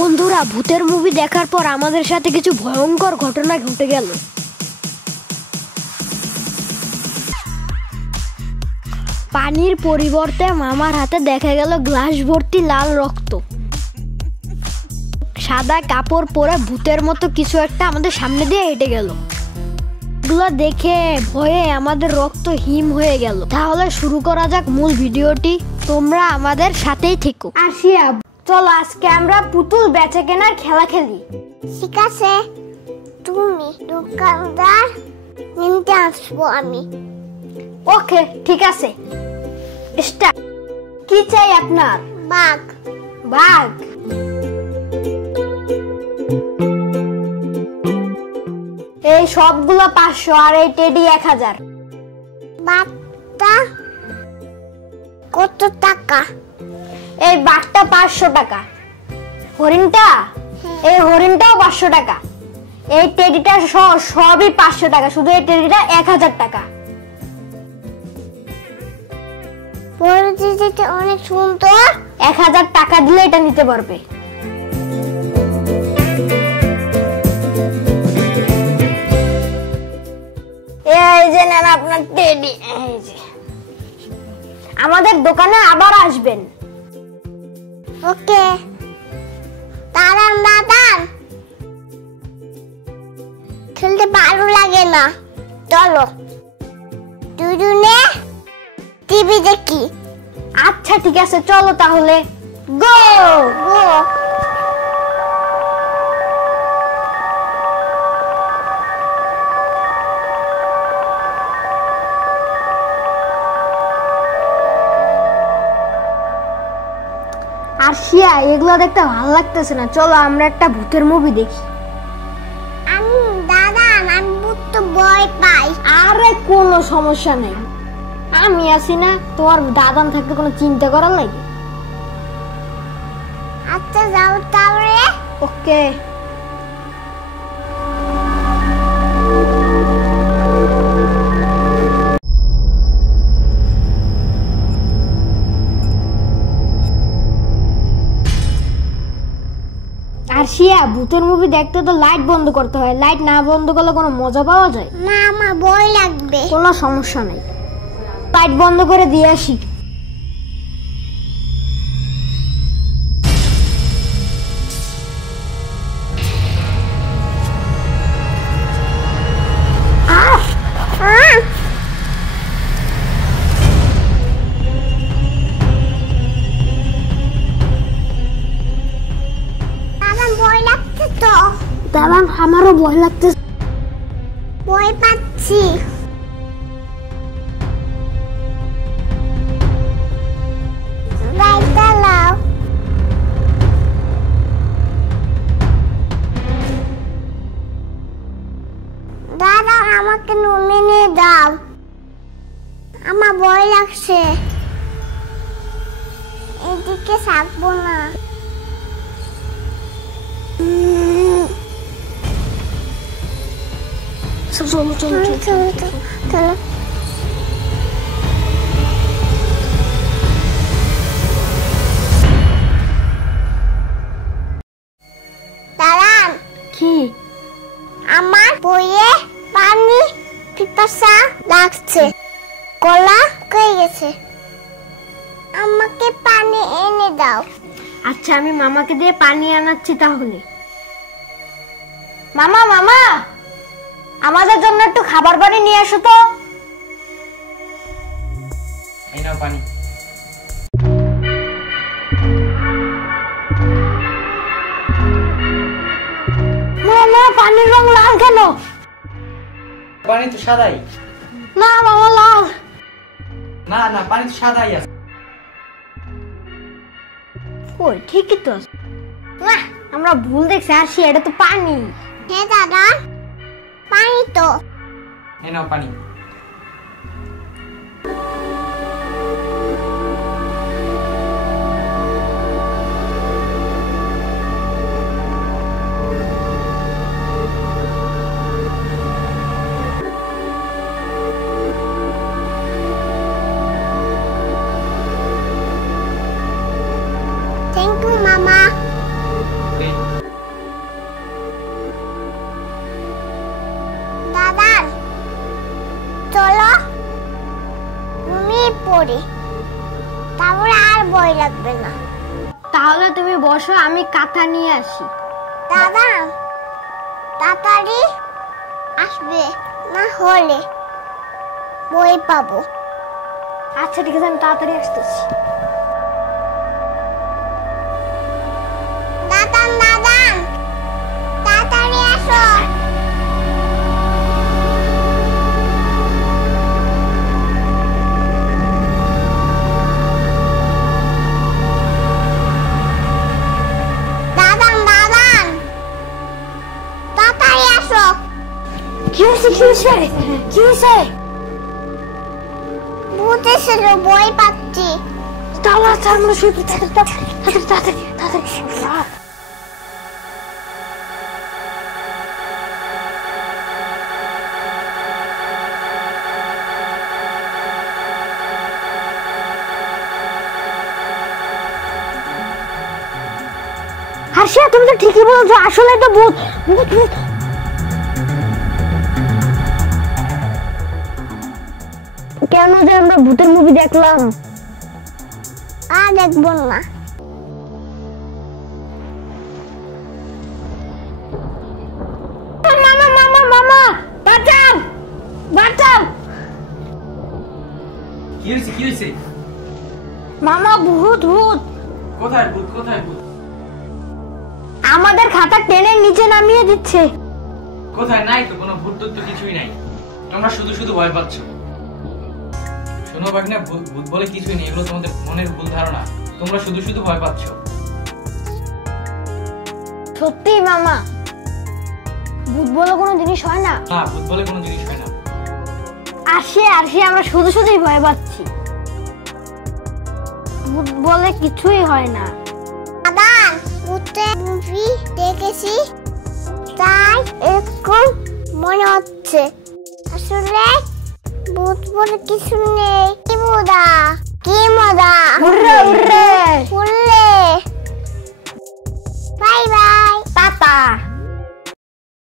বন্ধুরা, ভূতের মুভি দেখার পর আমাদের সাথে কিছু ভয়ঙ্কর ঘটনা ঘটে গেল। পানির পরিবর্তে মামার হাতে দেখা গেল গ্লাস ভর্তি লাল রক্ত। সাদা কাপড় পরে ভূতের মতো কিছু একটা আমাদের সামনে দিয়ে হেঁটে গেল। এগুলো দেখে ভয়ে আমাদের রক্ত হিম হয়ে গেল। তাহলে শুরু করা যাক মূল ভিডিওটি। তোমরা আমাদের সাথেই থেকো। আসিয়া, চলো আজকে আমরা পুতুল বেচা কেনার খেলা খেলি। ঠিক আছে, তুমি দোকানদার, নিতে আসবো আমি। ওকে, ঠিক আছে। স্টার্ট। কি চাই আপনার? বাঘ। বাঘ? এই সবগুলো 500 আর এই টেডি 1000। বাঘটা কত টাকা? এই বাঘটা 500 টাকা। হরিণটা? এই হরিণটাও 500 টাকা। এই টেডিটা সবই 500 টাকা, শুধু এই টেডিটা 1000 টাকা। পরিচিতিটা অনেক সুন্দর। 1000 টাকা দিলে এটা নিতে পারবে। এই যে নেন আপনার টেডি। এই যে, আমাদের দোকানে আবার আসবেন। ওকে। দাঁড়ান দাঁড়ান, খেলতে ভালো লাগে না, চলো দুজনে টিভি দেখি। আচ্ছা ঠিক আছে, চলো তাহলে। গো গো। আরশিয়া, এগুলো দেখতে ভালো লাগতেছে না, চলো আমরা একটা ভূতের মুভি দেখি। আমি দাঁড়ান, আমি ভূত তো ভয় পাই। আরে কোনো সমস্যা নেই, আমি আছি না। তোমার দাদান থাকতে কোনো চিন্তা করার লাগে। আচ্ছা যাও তাহলে। ওকে। আরশিয়া, ভূতের মুভি দেখতে তো লাইট বন্ধ করতে হয়। লাইট না বন্ধ করলে কোনো মজা পাওয়া যায় না, আমার ভয় লাগবে। কোনো সমস্যা নেই, লাইট বন্ধ করে দিয়ে আসি। আমার ভয় লাগছে তো। দাঁড়ান, আমারও ভয় লাগতেছে। ভয় পাচ্ছি। লাইট জ্বালাও। দাদা, আমাকে রুমে নিয়ে দাও, আমার ভয় লাগছে, এদিকে থাকবো না। চলো চলো চলো চলো। দাঁড়ান। কি? আমার বইয়ে পানি পিপাসা লাগছে, গলা শুকিয়ে গেছে, আমাকে পানি এনে দাও। আচ্ছা, আমি মামাকে দিয়ে পানি আনাচ্ছি তাহলে। মামা, মামা, আমাদের জন্য একটু খাবার পানি নিয়ে আসো তো। এই নাও পানি। মামা, পানির রং লাল কেন? পানি তো সাদাই। না মামা, লাল। না না, পানি তো সাদাই আছে। ওই ঠিকই তো। না, আমরা ভুল দেখছি। আসি, এটা তো পানি। হ্যাঁ দাদা, পানি তো। এই নাও পানি। ভয় লাগবে না। তাহলে তুমি বসো, আমি কাঁথা নিয়ে আসি। দাদা তাড়াতাড়ি আসবে, না হলে ভয় পাবো। আচ্ছা ঠিক আছে, আমি তাড়াতাড়ি আসতেছি। দাদা তাড়াতাড়ি আসো। তাড়াতাড়ি আসো। কি হয়েছে? ভূত এসেছে, ভয় পাচ্ছি। তাহলে আমরা শুয়ে পড়ি, তাড়াতাড়ি। হাসিয়া, তুমি তো ঠিকই বলছো, আসলে তো ভূত। কেন যে আমরা ভূতের মুভি দেখলাম? আর দেখবো না। মামা, বাঁচাও। কি হয়েছে? মামা, ভূত। কোথায় ভূত? আমাদের খাতা টেনে নিচে নামিয়ে দিচ্ছে। কোথায়? নাই তো, কোনো ভূত তো কিছুই নাই। তোমরা শুধু ভয় পাচ্ছ। শোনো ভাগ্নে, ভূত বলে কিছুই নেই, এগুলো তোমাদের মনের ভুল ধারণা। তোমরা শুধু ভয় পাচ্ছ। সত্যি মামা, ভূত বলে কোনো জিনিস হয় না। না, ভূত বলে কোনো জিনিস হয় না। আসি, আমরা শুধুই ভয় পাচ্ছি। ভূত বলে কিছুই হয় না। দাদা ভূতের মুভি দেখেছি, তাই এরকম মনে হচ্ছে। আসলে ভূত বলে কিছু নেই। কি মজা। উড়রে। Bye bye. টাটা।